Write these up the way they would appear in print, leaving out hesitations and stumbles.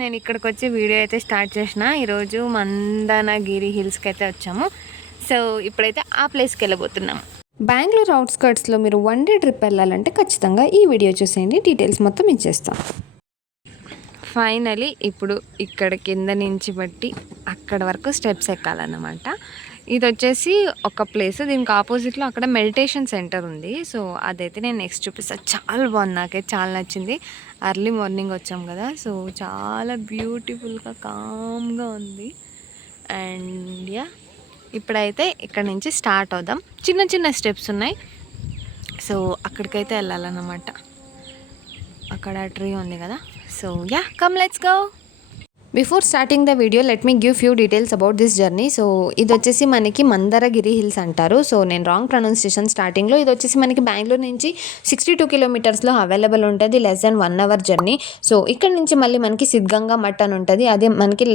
నేను ఇక్కడికి వచ్చి వీడియో అయితే స్టార్ట్ చేసిన. ఈరోజు మందనగిరి హిల్స్కి అయితే వచ్చాము. సో ఇప్పుడైతే ఆ ప్లేస్కి వెళ్ళబోతున్నాము. బెంగళూరు అవుట్స్కర్ట్స్లో మీరు 1 డే ట్రిప్ వెళ్ళాలంటే ఖచ్చితంగా ఈ వీడియో చూసేయండి, డీటెయిల్స్ మొత్తం ఇచ్చేస్తాం. ఫైనలీ ఇప్పుడు ఇక్కడ కింద నుంచి బట్టి అక్కడ వరకు స్టెప్స్ ఎక్కాలన్నమాట. ఇది వచ్చేసి ఒక ప్లేస్, దీనికి ఆపోజిట్లో అక్కడ మెడిటేషన్ సెంటర్ ఉంది. సో అదైతే నేను నెక్స్ట్ చూపిస్తాను. చాలా బాగుంది, నాకైతే చాలా నచ్చింది. అర్లీ మార్నింగ్ వచ్చాం కదా, సో చాలా బ్యూటిఫుల్గా కామ్గా ఉంది. అండ్ యా, ఇప్పుడైతే ఇక్కడ నుంచి స్టార్ట్ అవుదాం. చిన్న చిన్న స్టెప్స్ ఉన్నాయి, సో అక్కడికైతే వెళ్ళాలన్నమాట. అక్కడ ట్రీ ఉంది కదా, so yeah, come let's go. Before starting the video let me give few details about this journey. So ఇది వచ్చేసి మనకి మందరగిరి హిల్స్ అంటారు. సో నేను రాంగ్ ప్రొనౌన్సియేషన్ స్టార్టింగ్లో. ఇది వచ్చేసి మనకి బెంగళూరు నుంచి 62 కిలోమీటర్స్లో అవైలబుల్ ఉంటుంది, less than 1 hour journey. So ఇక్కడ నుంచి మళ్ళీ మనకి సిద్ధగంగా మఠ్ అని ఉంటుంది, అదే మనకి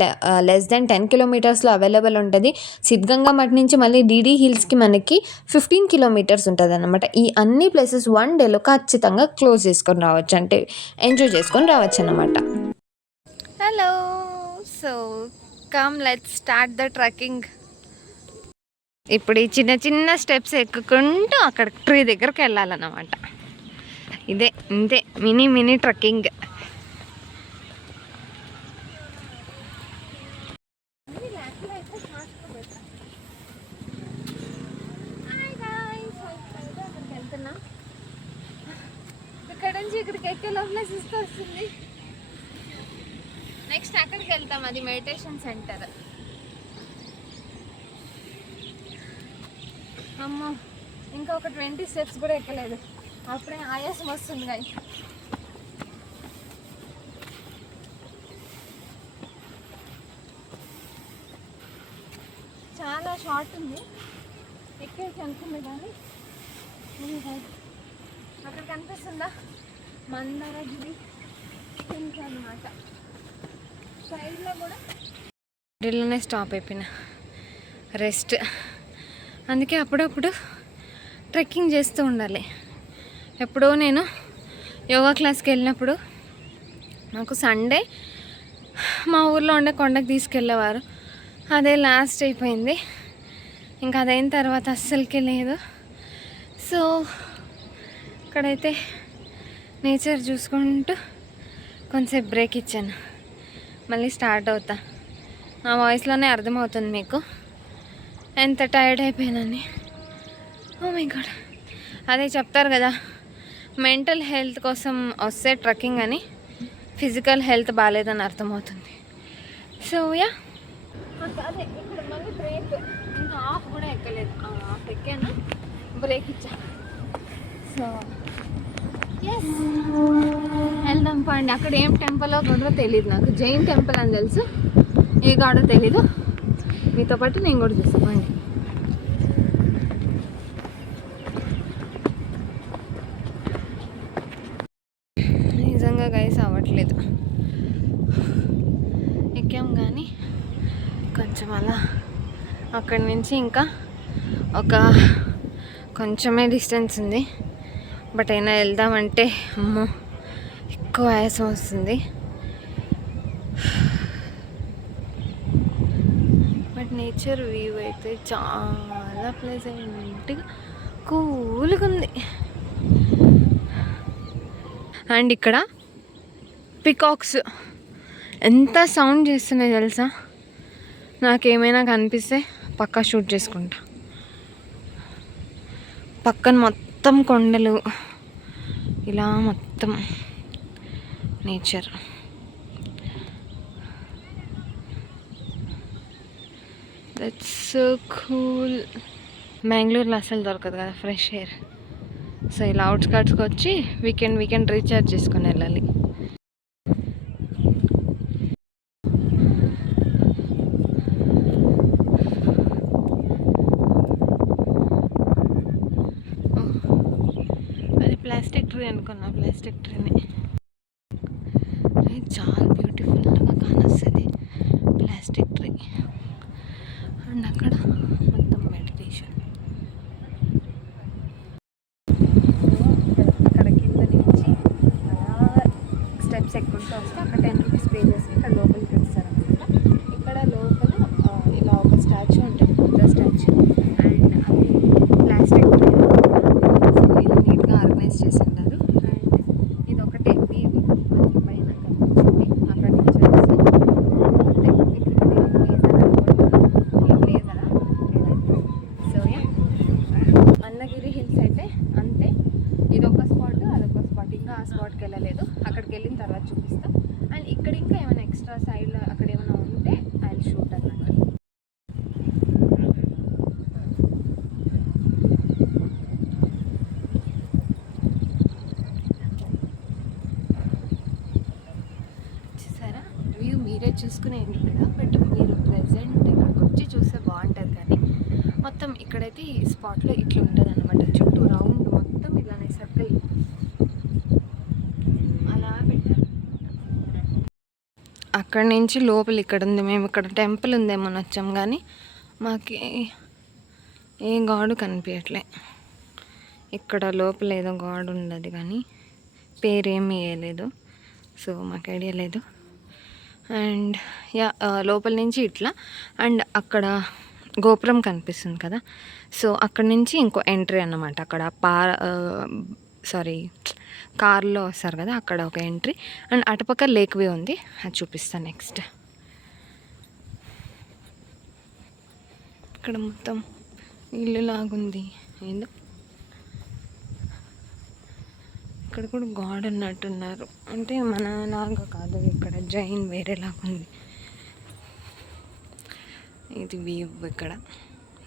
లెస్ దెన్ 10 కిలోమీటర్స్లో అవైలబుల్ ఉంటుంది. సిద్ధగంగా మఠ్ నుంచి మళ్ళీ డీడీ హిల్స్కి మనకి 15 కిలోమీటర్స్ ఉంటుంది అనమాట. ఈ అన్ని ప్లేసెస్ 1 డేలో ఖచ్చితంగా క్లోజ్ చేసుకొని రావచ్చు, అంటే ఎంజాయ్ చేసుకొని రావచ్చు అన్నమాట. Hello, so come let's start the trekking. ఇప్పుడు ఈ చిన్న చిన్న స్టెప్స్ ఎక్కుకుంటూ అక్కడ ట్రీ దగ్గరకు వెళ్ళాలన్నమాట. ఇదే ఇంతే మినీ ట్రెక్కింగ్. ఇక్కడ నుంచి ఇక్కడికి ఎక్కే లోపల సిస్టర్ వస్తుంది. నెక్స్ట్ అక్కడికి వెళ్తాం, అది మెడిటేషన్ సెంటర్. అమ్మో, ఇంకా ఒక 20 స్టెప్స్ కూడా ఎక్కలేదు, అప్పుడే ఆయాసం వస్తుంది. కానీ చాలా షార్ట్ ఉంది, ఎక్కేసి అనుకుంది. కానీ అక్కడ కనిపిస్తుందా మందరగిరి హిల్స్ అన్నమాట. సైడ్లో కూడా ఢిల్లీలోనే స్టాప్ అయిపోయిన రెస్ట్, అందుకే అప్పుడప్పుడు ట్రెక్కింగ్ చేస్తూ ఉండాలి. ఎప్పుడో నేను యోగా క్లాస్కి వెళ్ళినప్పుడు నాకు సండే మా ఊర్లో ఉండే కొండకు తీసుకెళ్ళేవారు, అదే లాస్ట్ అయిపోయింది. ఇంకా అదైన తర్వాత అస్సలకే లేదు. సో ఇక్కడైతే నేచర్ చూసుకుంటూ కొంచెంసేపు బ్రేక్ ఇచ్చాను, మళ్ళీ స్టార్ట్ అవుతా. నా వాయిస్లోనే అర్థమవుతుంది మీకు ఎంత టైర్డ్ అయిపోయానని. ఓ మై గాడ్, అదే చెప్తారు కదా, మెంటల్ హెల్త్ కోసం వస్తే ట్రెక్కింగ్ అని, ఫిజికల్ హెల్త్ బాగాలేదని అర్థమవుతుంది. సో యా, అదే ఇక్కడ మళ్ళీ బ్రేక్, ఇంకా హాఫ్ కూడా ఎక్కలేదు, హాఫ్ ఎక్కాను, బ్రేక్ ఇచ్చాను. సో ఎస్, వెళ్దాం పండి. అక్కడ ఏం టెంపుల్ కూడా తెలియదు నాకు, జైన్ టెంపుల్ అని తెలుసు, ఏ గాడో తెలీదు. మీతో పాటు నేను కూడా చూస్తామండి. నిజంగా గైస్ అవ్వట్లేదు, ఎక్కాం కానీ కొంచెం అలా. అక్కడి నుంచి ఇంకా ఒక కొంచెమే డిస్టెన్స్ ఉంది, బట్ అయినా వెళ్దామంటే అమ్మో ఎక్కువ ఆయాసం వస్తుంది. బట్ నేచర్ వ్యూ అయితే చాలా ప్లెజెంట్గా కూల్గా ఉంది. అండ్ ఇక్కడ పికాక్స్ ఎంత సౌండ్ చేస్తున్నాయి తెలుసా, నాకేమైనా కనిపిస్తే పక్కా షూట్ చేసుకుంటా. పక్కన మొత్తం కొండలు, ఇలా మొత్తం నేచర్. That's so cool. బెంగళూరులో అసలు దొరకదు కదా ఫ్రెష్ ఎయిర్. సో ఇలా అవుట్స్కట్స్కి వచ్చి వీకెండ్ రీఛార్జ్ చేసుకొని వెళ్ళాలి. అది ప్లాస్టిక్ ట్రీ అనుకున్నా, ప్లాస్టిక్ ట్రీని. చాలా బ్యూటిఫుల్గా కానొస్తుంది ప్లాస్టిక్ ట్రీ. అండ్ అక్కడ మొత్తం మెడిటేషన్. అక్కడ కింద నుంచి అలా స్టెప్స్ ఎక్కుంటూ వస్తే అక్కడ 10 రూపీస్ పే చేసి ఇక్కడ మీరే చూసుకునేయండి ఇక్కడ. బట్ మీరు ప్రెజెంట్ ఇక్కడికి వచ్చి చూస్తే బాగుంటుంది. కానీ మొత్తం ఇక్కడైతే ఈ స్పాట్లో ఇట్లా ఉంటుంది అనమాట. చుట్టూ రౌండ్ మొత్తం ఇలానే సర్కిల్ అలా పెట్టారు. అక్కడి నుంచి లోపల ఇక్కడ ఉంది. మేము ఇక్కడ టెంపుల్ ఉందేమో వచ్చాం, కానీ మాకు ఏ గాడు కనిపించట్లే. ఇక్కడ లోపల ఏదో గాడ్ ఉండదు కానీ పేరేమీ వేయలేదు, సో మాకు ఐడియా లేదు. అండ్ లోపల నుంచి ఇట్లా, అండ్ అక్కడ గోపురం కనిపిస్తుంది కదా, సో అక్కడ నుంచి ఇంకో ఎంట్రీ అన్నమాట. అక్కడ కార్లో వస్తారు కదా, అక్కడ ఒక ఎంట్రీ. అండ్ అటుపక్క లేక్ వే ఉంది, అది చూపిస్తాను నెక్స్ట్. ఇక్కడ మొత్తం ఇల్లు లాగుంది ఏందో. ఇక్కడ కూడా గాడ్ అన్నట్టున్నారు, అంటే మన లాగా కాదు, ఇక్కడ జైన్ వేరేలాగుంది. ఇది వ్యూ ఇక్కడ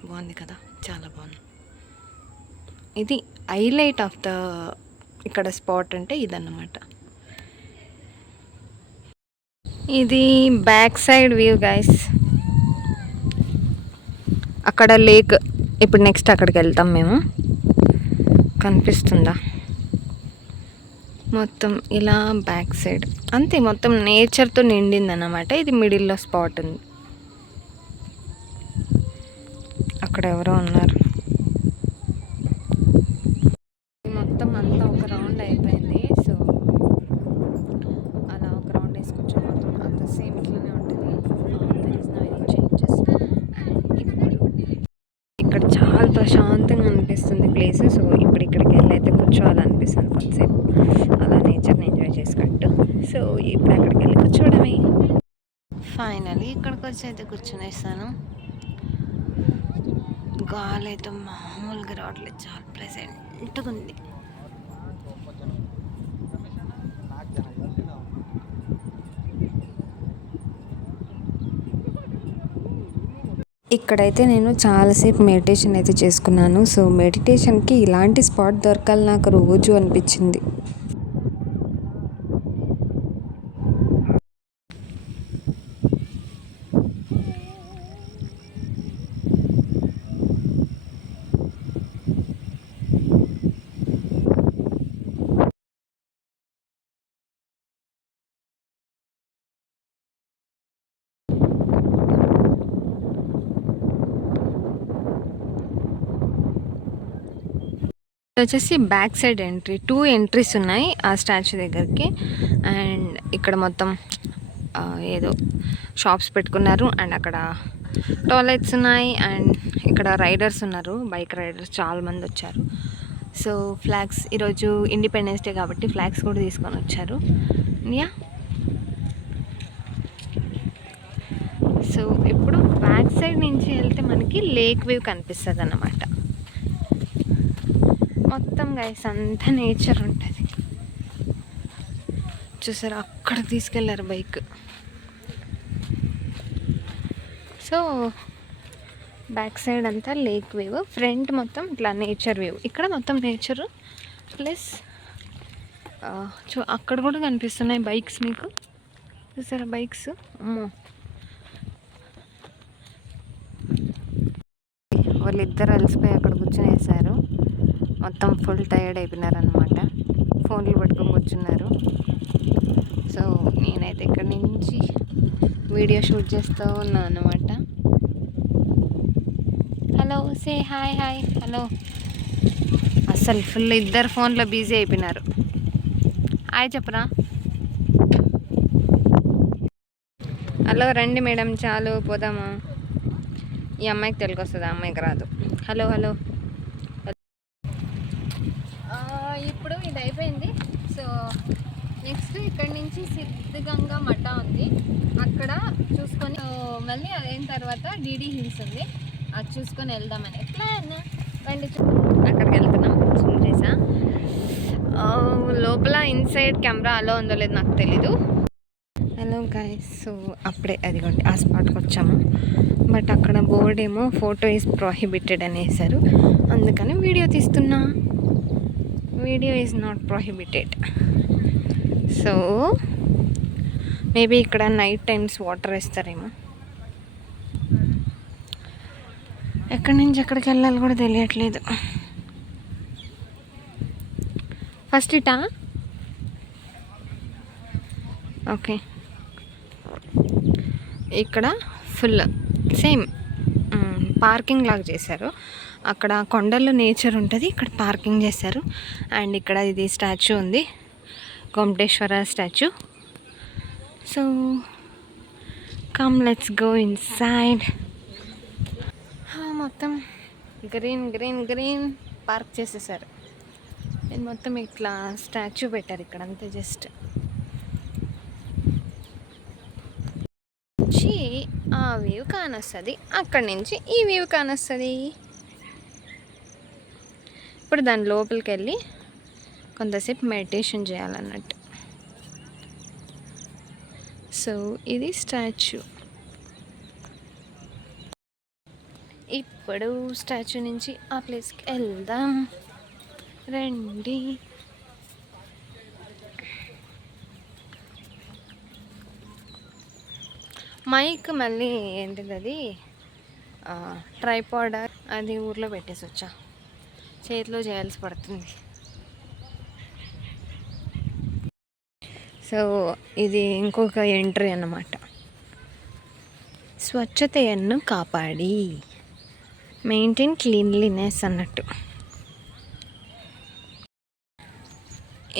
బాగుంది కదా, చాలా బాగుంది. ఇది హైలైట్ ఆఫ్ ద ఇక్కడ స్పాట్ అంటే ఇదన్నమాట. ఇది బ్యాక్ సైడ్ వ్యూ గైస్. అక్కడ లేక్. ఇప్పుడు నెక్స్ట్ అక్కడికి వెళ్తాం మేము. కనిపిస్తుందా మొత్తం ఇలా బ్యాక్ సైడ్ అంతే, మొత్తం నేచర్తో నిండింది అన్నమాట. ఇది మిడిల్లో స్పాట్ ఉంది. అక్కడ ఎవరో ఉన్నారు. మొత్తం అంతా ఒక రౌండ్ అయిపోయింది. సో అలా ఒక రౌండ్ వేసుకొచ్చాం. మొత్తం అంత సేమ్ ఇట్లనే ఉంటుంది. చేంజెస్. ఇక్కడ చాలా ప్రశాంతంగా అనిపిస్తుంది ప్లేస్. సో ఇప్పుడు ఇక్కడికి వెళ్ళైతే కూర్చోవాలనిపిస్తుంది కొంతసేపు, అలా నేచర్ని ఎంజాయ్ చేసుకుంటూ. సో ఇప్పుడు అక్కడికి వెళ్ళి కూర్చోవడమే. ఫైనలీ ఇక్కడికి వచ్చి అయితే కూర్చునేస్తాను. గాలి అయితే మామూలుగా రావట్లేదు, చాలా ప్రెజెంట్గా ఉంది. ఇక్కడైతే నేను చాలాసేపు మెడిటేషన్ అయితే చేసుకున్నాను. సో మెడిటేషన్కి ఇలాంటి స్పాట్ దొరకాలి నాకు రోజు అనిపించింది. వచ్చేసి బ్యాక్ సైడ్ ఎంట్రీ. 2 ఎంట్రీస్ ఉన్నాయి ఆ స్టాచ్యూ దగ్గరికి. అండ్ ఇక్కడ మొత్తం ఏదో షాప్స్ పెట్టుకున్నారు. అండ్ అక్కడ టాయిలెట్స్ ఉన్నాయి. అండ్ ఇక్కడ రైడర్స్ ఉన్నారు, బైక్ రైడర్స్ చాలామంది వచ్చారు. సో ఫ్లాగ్స్, ఈరోజు ఇండిపెండెన్స్ డే కాబట్టి ఫ్లాగ్స్ కూడా తీసుకొని వచ్చారు. యా, సో ఇప్పుడు బ్యాక్ సైడ్ నుంచి వెళ్తే మనకి లేక్ వ్యూ కనిపిస్తుంది అన్నమాట. మొత్తం గైస్ అంతా నేచర్ ఉంటుంది. చూసారా, అక్కడ తీసుకెళ్లారు బైక్. సో బ్యాక్ సైడ్ అంతా లేక్ వ్యూ, ఫ్రంట్ మొత్తం ఇట్లా నేచర్ వ్యూ. ఇక్కడ మొత్తం నేచర్ ప్లస్ అక్కడ కూడా కనిపిస్తున్నాయి బైక్స్ మీకు. చూసారా బైక్స్, అమ్మో వాళ్ళిద్దరు అలసిపోయి అక్కడ కూర్చొని వేశారు. మొత్తం ఫుల్ టైర్డ్ అయిపోయినారనమాట, ఫోన్లు పట్టుకొని కూర్చున్నారు. సో నేనైతే ఇక్కడ నుంచి వీడియో షూట్ చేస్తూ ఉన్నాను అనమాట. Hello, say hi. Hi, hello. అసలు ఫుల్ ఇద్దరు ఫోన్లో బిజీ అయిపోయినారు. హాయ్ చెప్పరా. హలో, రండి మేడం, చాలు పోదామా. ఈ అమ్మాయికి తెలుగు వస్తుంది, ఆ అమ్మాయికి రాదు. Hello hello. ఇప్పుడు ఇది అయిపోయింది. సో నెక్స్ట్ ఇక్కడ నుంచి సిద్ధగంగా మఠ ఉంది, అక్కడ చూసుకొని మళ్ళీ అదైన తర్వాత డీడీ హిల్స్ ఉంది, అది చూసుకొని వెళ్దామని ప్లాన్. రండి, అక్కడికి వెళ్తున్నాం. జూమ్ చేసా. లోపల ఇన్సైడ్ కెమెరా అలో ఉందో లేదు నాకు తెలీదు. హలో గైస్, సో అప్పుడే అదిగోండి ఆ స్పాట్కి వచ్చాము. బట్ అక్కడ బోర్డ్ ఏమో ఫోటో ఈజ్ ప్రొహిబిటెడ్ అని వేశారు, అందుకని వీడియో తీస్తున్నా. Video is not prohibited. So maybe ఇక్కడ నైట్ టైమ్స్ వాటర్ వేస్తారేమో. ఎక్కడి నుంచి ఎక్కడికి వెళ్ళాలి కూడా తెలియట్లేదు. ఫస్ట్ ఇటా? ఓకే. ఇక్కడ ఫుల్ సేమ్ పార్కింగ్ లాగా చేశారు. అక్కడ కొండల్లో నేచర్ ఉంటుంది, ఇక్కడ పార్కింగ్ చేశారు. అండ్ ఇక్కడ ఇది స్టాచ్యూ ఉంది, Gommateshwara statue. So come let's go inside. మొత్తం గ్రీన్ గ్రీన్ గ్రీన్ పార్క్ చేసేసారు. ఇది మొత్తం ఇట్లా స్టాచ్యూ పెట్టారు ఇక్కడ అంతే. జస్ట్ ఆ వ్యూ కానొస్తుంది, అక్కడి నుంచి ఈ వ్యూ కానొస్తుంది. ఇప్పుడు దాని లోపలికి వెళ్ళి కొంతసేపు మెడిటేషన్ చేయాలన్నట్టు. సో ఇది స్టాచ్యూ. ఇప్పుడు స్టాచ్యూ నుంచి ఆ ప్లేస్కి వెళ్దాం రండి. మైక్ మళ్ళీ ఏంటిది అది ట్రైపాడ్ అది ఊర్లో పెట్టేసి వచ్చా, చేతిలో చేయాల్సి పడుతుంది. సో ఇది ఇంకొక ఎంట్రీ అన్నమాట. స్వచ్ఛతను కాపాడి మెయింటైన్ క్లీన్లీనెస్ అన్నట్టు.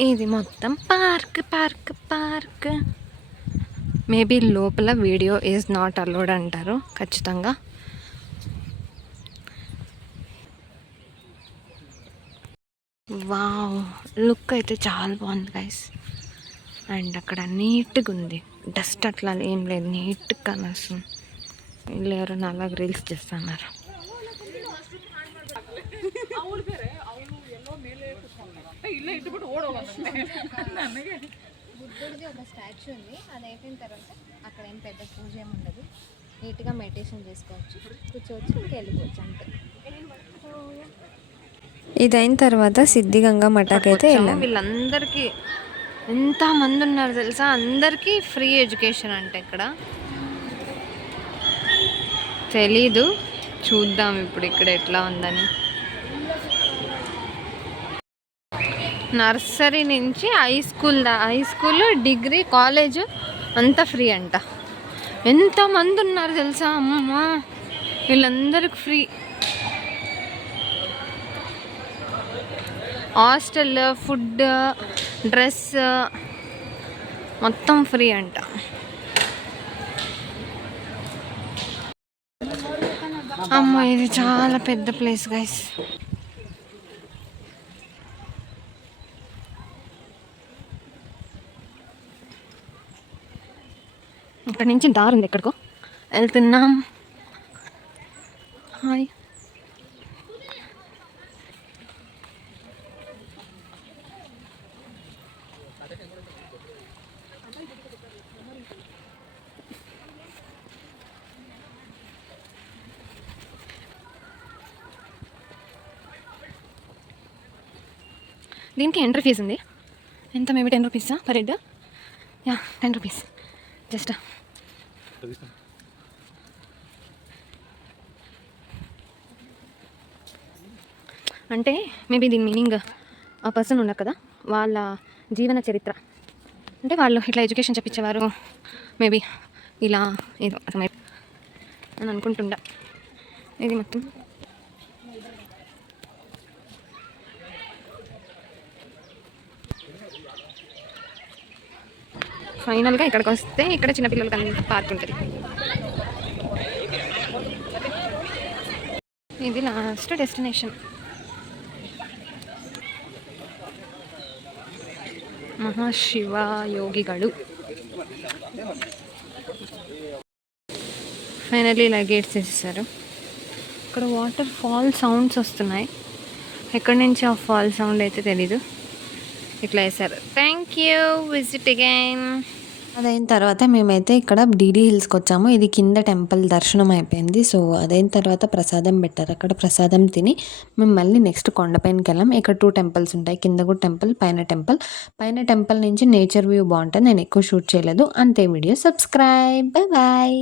ఇది మొత్తం పార్క్ పార్క్ పార్క్. మేబీ లోపల వీడియో ఈజ్ నాట్ అలౌడ్ అంటారు ఖచ్చితంగా. వావ్, లుక్ అయితే చాలా బాగుంది గైస్. అండ్ అక్కడ నీట్గా ఉంది, డస్ట్ అట్లా ఏం లేదు, నీట్గా కనిపిస్తుంది. వీళ్ళు ఎవరు అలాగ రీల్స్ చేస్తున్నారు. బుద్ధుడిది ఒక స్టాచ్యూ ఉంది, అది అయిపోయిన తర్వాత అక్కడ ఏం పెద్ద పూజ ఏమి ఉండదు, నీట్గా మెడిటేషన్ చేసుకోవచ్చు, కూర్చోవచ్చు, ఇంకా వెళ్ళిపోవచ్చు అంతే. ఇది అయిన తర్వాత సిద్ధిగంగా మఠాకి అయితే వెళ్ళాం. వీళ్ళందరికీ ఎంతమంది ఉన్నారు తెలుసా, అందరికీ ఫ్రీ ఎడ్యుకేషన్ అంట ఇక్కడ. తెలీదు, చూద్దాం ఇప్పుడు ఇక్కడ ఎట్లా ఉందని. నర్సరీ నుంచి హై స్కూల్ డిగ్రీ కాలేజ్ అంతా ఫ్రీ అంట. ఎంతమంది ఉన్నారు తెలుసా, అమ్మమ్మ, వీళ్ళందరికి ఫ్రీ. హాస్టల్, ఫుడ్, డ్రెస్ మొత్తం ఫ్రీ అంట. అమ్మ ఇది చాలా పెద్ద ప్లేస్ గైస్. ఇక్కడ నుంచి దారి ఉంది, ఎక్కడికో వెళ్తున్నాం. హాయ్, దీనికి ఎంట్రీ ఫీజు ఉంది. ఎంత? మేబీ 10 రూపీసా per head? Yeah 10 rupees just. అంటే మేబీ దీని మీనింగ్ ఆ పర్సన్ ఉన్నారు కదా, వాళ్ళ జీవన చరిత్ర, అంటే వాళ్ళు ఇట్లా ఎడ్యుకేషన్ చెప్పించేవారు మేబీ, ఇలా ఏదో అర్థమై అని అనుకుంటుండా. ఇది మొత్తం ఫైనల్గా ఇక్కడికి వస్తే ఇక్కడ చిన్నపిల్లలకి అంత పార్క్ ఉంటుంది. ఇది లాస్ట్ డెస్టినేషన్. మహాశివ యోగిగాడు. ఫైనల్లీ ఇలా గేట్స్ వేసేసారు. ఇక్కడ వాటర్ ఫాల్ సౌండ్స్ వస్తున్నాయి, ఎక్కడి నుంచి ఆ ఫాల్ సౌండ్ అయితే తెలీదు. ఇట్లా వేసారు. Thank you, visit again. అదైన తర్వాత మేమైతే ఇక్కడ డీడీ హిల్స్‌కి వచ్చాము. ఇది కింద టెంపుల్ దర్శనం అయిపోయింది. సో, అదైన తర్వాత ప్రసాదం పెట్టారు. అక్కడ ప్రసాదం తిని మేము మళ్ళీ నెక్స్ట్ కొండపైనకెళ్ళాం. ఇక్కడ 2 టెంపుల్స్ ఉంటాయి. కింద కూడా టెంపుల్, పైన టెంపుల్. పైన టెంపుల్ నుంచి నేచర్ వ్యూ బావుంటది. నేను ఎక్కువ షూట్ చేయలేదు. అంతే వీడియో. సబ్స్క్రైబ్. Bye bye.